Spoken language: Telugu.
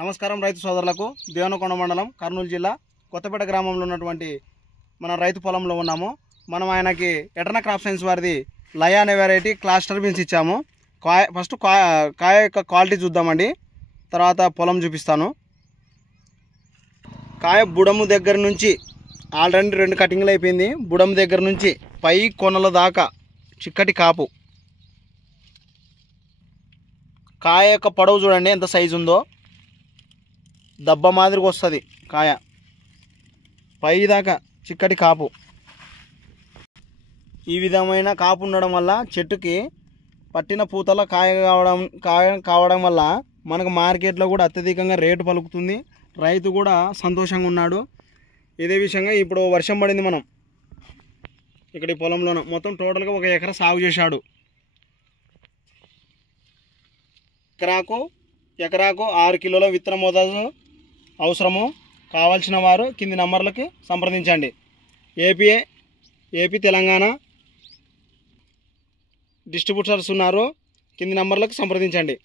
నమస్కారం రైతు సోదరులకు. దేవనకొండ మండలం కర్నూలు జిల్లా కొత్తపేట గ్రామంలో ఉన్నటువంటి మన రైతు పొలంలో ఉన్నాము. మనం ఆయనకి ఎటర్నా క్రాప్ సైన్స్ వారిది లయ అనే వెరైటీ క్లాస్టర్ బీన్స్ ఇచ్చాము. ఫస్ట్ కాయ యొక్క క్వాలిటీ చూద్దామండి, తర్వాత పొలం చూపిస్తాను. కాయ బుడము దగ్గర నుంచి ఆల్రెడీ 2 కటింగ్లు అయిపోయింది. బుడము దగ్గర నుంచి పై కొనల దాకా చిక్కటి కాపు. కాయ యొక్క పొడవు చూడండి ఎంత సైజు ఉందో, దబ్బ మాదిరికి వస్తుంది కాయ, పై దాకా చిక్కటి కాపు. ఈ విధమైన కాపు ఉండడం వల్ల చెట్టుకి పట్టిన పూతల కాయ కావడం వల్ల మనకు మార్కెట్లో కూడా అత్యధికంగా రేటు పలుకుతుంది. రైతు కూడా సంతోషంగా ఉన్నాడు. ఇదే విషయంగా ఇప్పుడు వర్షం పడింది. మనం ఇక్కడ ఈ పొలంలోనూ మొత్తం టోటల్గా 1 ఎకరా సాగు చేశాడు. ఎకరాకు 6 కిలోల విత్తన మోతాదు అవసరము. కావాల్సిన వారు కింది నంబర్లకి సంప్రదించండి. ఏపీ తెలంగాణ డిస్ట్రిబ్యూటర్స్ ఉన్నారు, కింది నంబర్లకు సంప్రదించండి.